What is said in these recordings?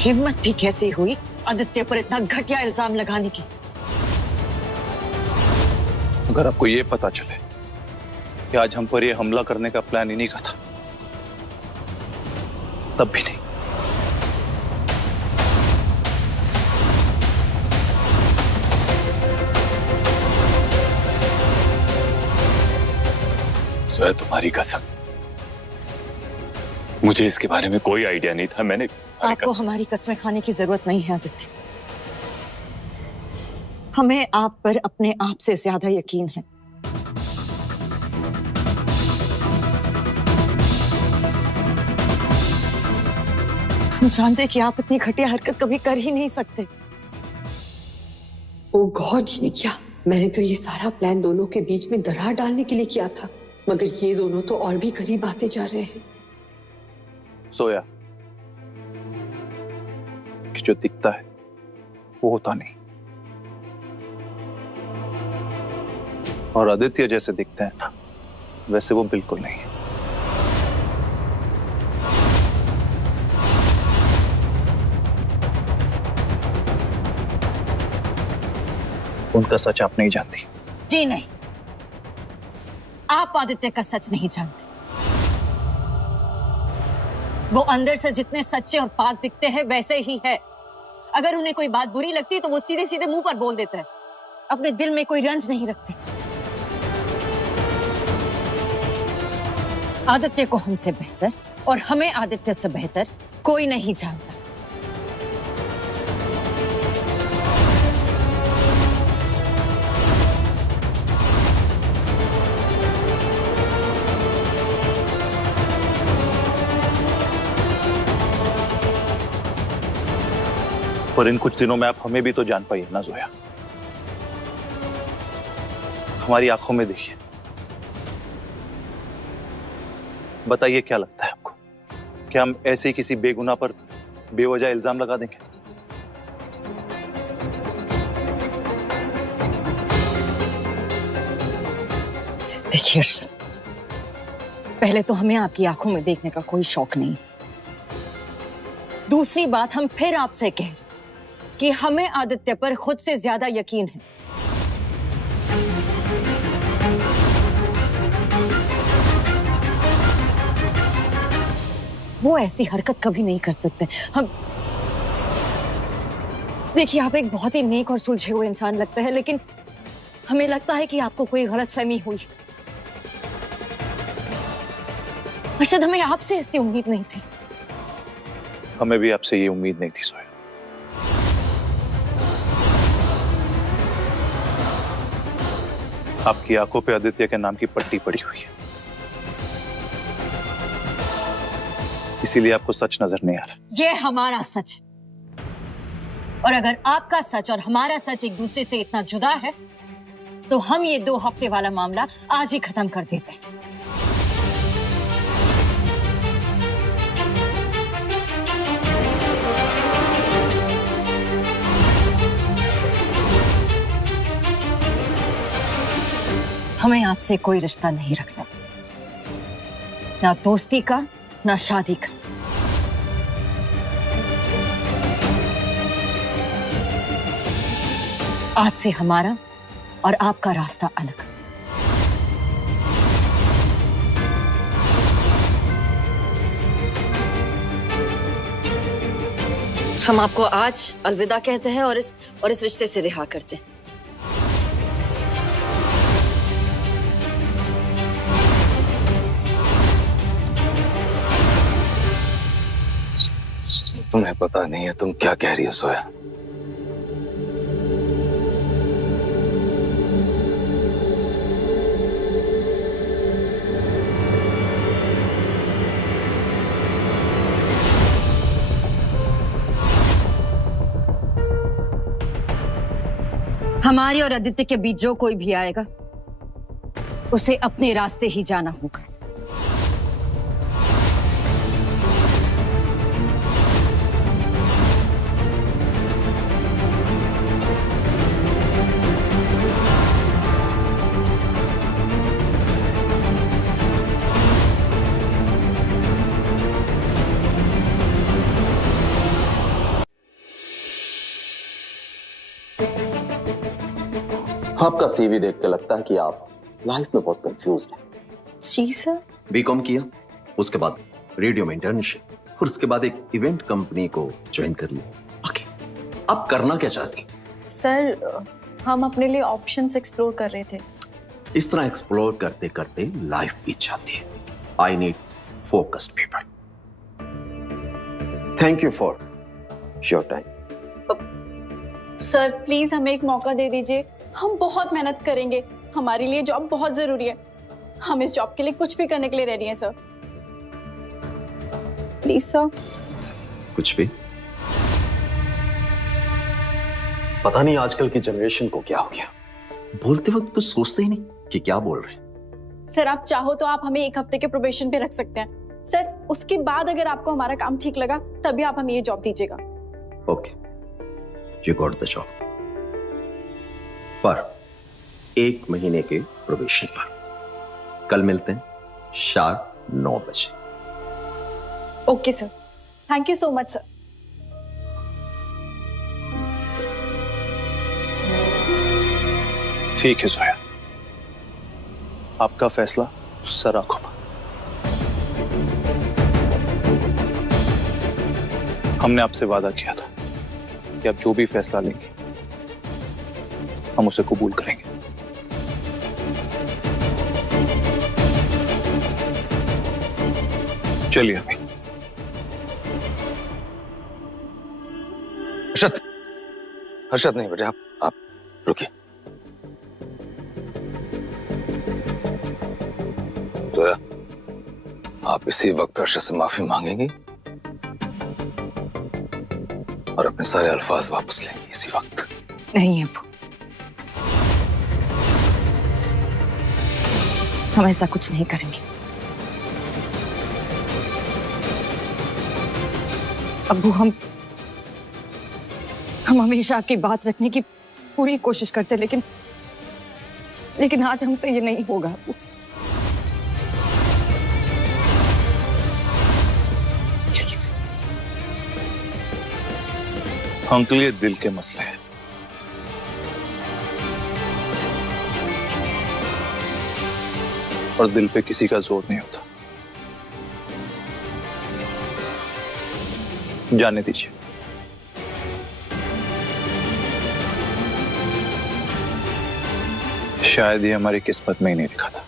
हिम्मत भी कैसी हुई आदित्य पर इतना घटिया इल्जाम लगाने की? अगर आपको ये पता चले कि आज हम पर ये हमला करने का प्लान इन्हीं का था, तब भी नहीं। सोया, तुम्हारी कसम, मुझे इसके बारे में कोई आइडिया नहीं था। मैंने आपको हमारी कसमें खाने की जरूरत नहीं है आदित्य। हमें आप पर अपने आप से ज्यादा यकीन है। हम जानते कि आप इतनी घटिया हरकत कभी कर ही नहीं सकते। ओ गॉड, ये क्या? मैंने तो ये सारा प्लान दोनों के बीच में दरार डालने के लिए किया था, मगर ये दोनों तो और भी करीब आते जा रहे हैं। सोया कि जो दिखता है वो होता नहीं, और आदित्य जैसे दिखते हैं ना, वैसे वो बिल्कुल नहीं है। उनका सच आप नहीं जानती। जी नहीं, आप आदित्य का सच नहीं जानते। वो अंदर से जितने सच्चे और पाक दिखते हैं वैसे ही है। अगर उन्हें कोई बात बुरी लगती है तो वो सीधे सीधे मुंह पर बोल देते हैं। अपने दिल में कोई रंज नहीं रखते। आदित्य को हमसे बेहतर और हमें आदित्य से बेहतर कोई नहीं जानता। पर इन कुछ दिनों में आप हमें भी तो जान पाइए ना जोया। हमारी आंखों में देखिए, बताइए क्या लगता है आपको कि हम ऐसे ही किसी बेगुनाह पर बेवजह इल्जाम लगा देंगे? देखिए, पहले तो हमें आपकी आंखों में देखने का कोई शौक नहीं। दूसरी बात, हम फिर आपसे कह रहे कि हमें आदित्य पर खुद से ज्यादा यकीन है। वो ऐसी हरकत कभी नहीं कर सकते। हम देखिए, आप एक बहुत ही नेक और सुलझे हुए इंसान लगते हैं, लेकिन हमें लगता है कि आपको कोई गलतफहमी हुई। अर्शद, हमें आपसे ऐसी उम्मीद नहीं थी। हमें भी आपसे ये उम्मीद नहीं थी सोया। आपकी आंखों पे आदित्य के नाम की पट्टी पड़ी हुई है, इसीलिए आपको सच नजर नहीं आ रहा। ये हमारा सच है, और अगर आपका सच और हमारा सच एक दूसरे से इतना जुदा है तो हम ये 2 हफ्ते वाला मामला आज ही खत्म कर देते हैं। हमें आपसे कोई रिश्ता नहीं रखना, ना दोस्ती का ना शादी का। आज से हमारा और आपका रास्ता अलग। हम आपको आज अलविदा कहते हैं और इस रिश्ते से रिहा करते हैं। तुम्हें पता नहीं है तुम क्या कह रही हो सोया। हमारी और आदित्य के बीच जो कोई भी आएगा उसे अपने रास्ते ही जाना होगा। आपका सीवी देख के लगता है कि आप लाइफ में बहुत कंफ्यूज हैं। जी सर। बीकॉम किया, उसके बाद रेडियो में इंटर्नशिप, और उसके बाद एक इवेंट कंपनी को ज्वाइन कर लिया। ओके, अब करना क्या चाहती? सर हम अपने लिए ऑप्शंस एक्सप्लोर कर रहे थे। इस तरह एक्सप्लोर करते करते लाइफ बीत जाती है। I need focused people. Thank you for your time. Sir please हमें एक मौका दे दीजिए, हम बहुत मेहनत करेंगे, हमारे लिए जॉब बहुत जरूरी है, हम इस जॉब के लिए कुछ भी करने के लिए रेडी हैं सर। Please sir. कुछ भी? पता नहीं आजकल की जनरेशन को क्या हो गया, बोलते वक्त कुछ सोचते ही नहीं कि क्या बोल रहे हैं। सर आप चाहो तो आप हमें 1 हफ्ते के प्रोबेशन पे रख सकते हैं सर, उसके बाद अगर आपको हमारा काम ठीक लगा तभी आप हमें ये जॉब दीजिएगा। Okay, you got the job, पर 1 महीने के प्रोबेशन पर। कल मिलते हैं शार्प 9 बजे। Okay sir, thank you so much sir. ठीक है जोया, आपका फैसला सर आंखों पर। हमने आपसे वादा किया था कि आप जो भी फैसला लेंगे हम उसे कबूल करेंगे। चलिए अभी। हर्षद, हर्षद नहीं बेटे, आप रुकिए। जोया, आप इसी वक्त हर्षद से माफी मांगेंगी और अपने सारे अल्फाज वापस लेंगे इसी वक्त। नहीं अबू, हम ऐसा कुछ नहीं करेंगे। अबू, हम हमेशा आपकी बात रखने की पूरी कोशिश करते, लेकिन आज हमसे ये नहीं होगा अबू। प्लीज। अंकल, ये दिल के मसले हैं। और दिल पे किसी का जोर नहीं होता। जाने दीजिए। शायद ये हमारी किस्मत में ही नहीं लिखा था।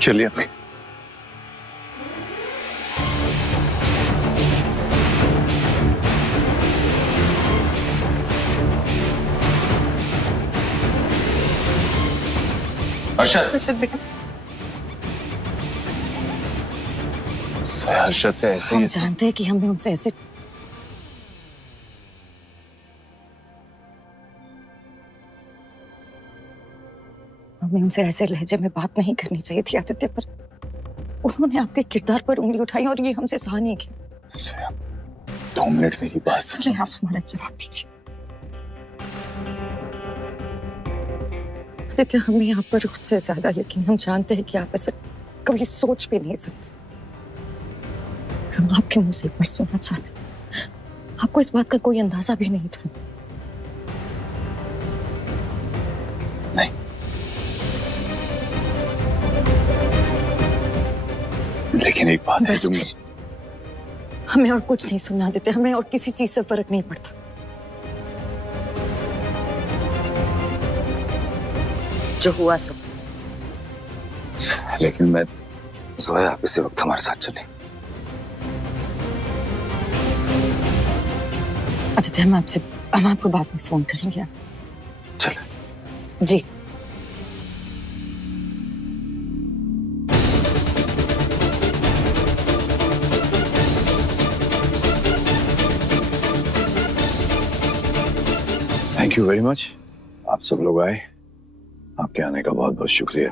चलिए अभी। हर्षद बेटा, हर्षद से ऐसे हम ही जानते हैं कि हमें उनसे ऐसे लहजे में बात नहीं करनी चाहिए थी आदित्य, पर उन्होंने आपके किरदार पर उंगली उठाई और ये हमसे सहा नहीं किया। 2 मिनट मेरी बात सुनिए। आप हमारा जवाब दीजिए आदित्य। हमें आप पर खुद से ज्यादा यकीन, हम जानते हैं कि आप ऐसे कभी सोच भी नहीं सकते। हम आपके मुंह से एक बार सुनना चाहते, आपको इस बात का कोई अंदाजा भी नहीं था। नहीं, लेकिन एक बात है, तुम हमें और कुछ नहीं सुनना देते, हमें और किसी चीज से फर्क नहीं पड़ता। जो हुआ सो। लेकिन मैं जोया, आप इसी वक्त हमारे साथ चलें। आदित्य, हम आपको बाद में फोन करेंगे। चलो जी। Thank you very much. आप सब लोग आए, आपके आने का बहुत बहुत शुक्रिया।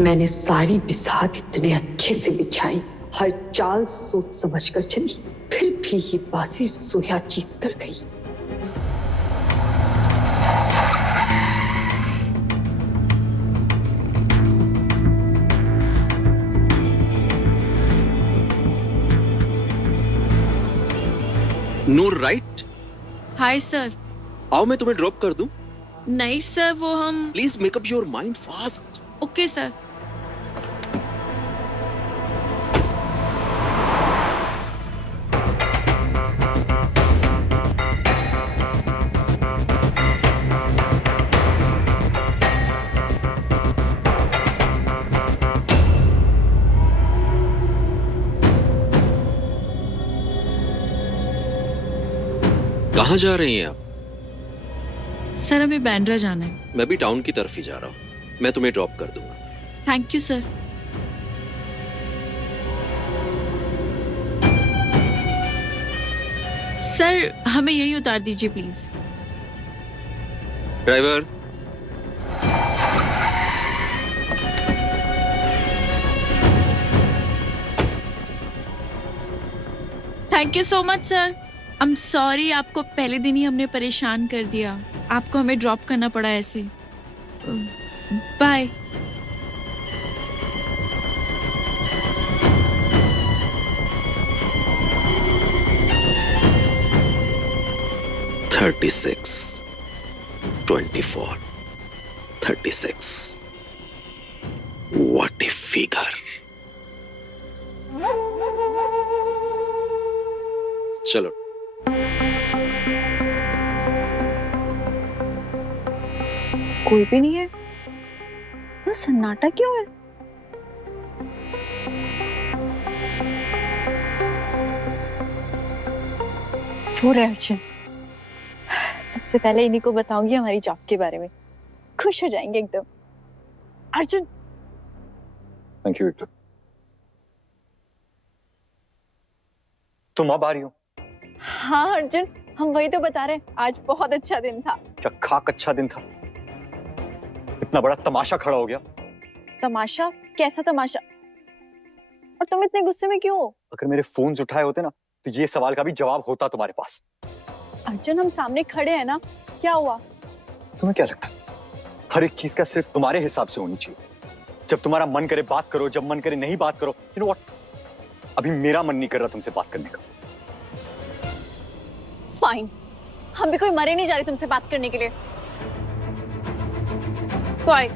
मैंने सारी बिसात इतने अच्छे से बिछाई हर चाल सोच समझ कर चली, फिर भी ये बासी सोया जीत कर गई। नूर राइट? Hi sir. आओ मैं तुम्हें ड्रॉप कर दूं? नहीं सर, वो हम। Please make up your mind fast. Okay sir. कहाँ जा रही हैं आप? सर हमें बैंड्रा जाना है। मैं भी टाउन की तरफ ही जा रहा हूँ, मैं तुम्हें ड्रॉप कर दूंगा। Thank you sir. सर हमें यही उतार दीजिए please. Driver. Thank you so much sir. I am sorry, आपको पहले दिन ही हमने परेशान कर दिया। आपको हमें ड्रॉप करना पड़ा ऐसे। Bye. Thirty 24, 36. What a figure. चलो। कोई भी नहीं है। ना सन्नाटा क्यों है? वो रहे अर्जुन। सबसे पहले इन्हीं को बताऊंगी हमारी जॉब के बारे में। खुश हो जाएंगे एकदम। अर्जुन। Thank you Victor. तुम अब आ रही हो? हाँ अर्जुन, हम वही तो बता रहे हैं। आज बहुत अच्छा दिन था। क्या खाक अच्छा दिन था? इतना बड़ा तमाशा खड़ा हो गया। तमाशा? कैसा तमाशा? और तुम इतने गुस्से में क्यों हो? अगर मेरे फोन उठाए होते ना तो ये सवाल का भी जवाब होता तुम्हारे पास। अर्जुन हम सामने खड़े हैं ना, क्या हुआ? तुम्हें क्या लगता है हर एक चीज का सिर्फ तुम्हारे हिसाब से होनी चाहिए? जब तुम्हारा मन करे बात करो, जब मन करे नहीं बात करो। यू नो व्हाट, अभी मेरा मन नहीं कर रहा तुमसे बात करने का। फाइन, हम भी कोई मरे नहीं जा रहे तुमसे बात करने के लिए। बाय।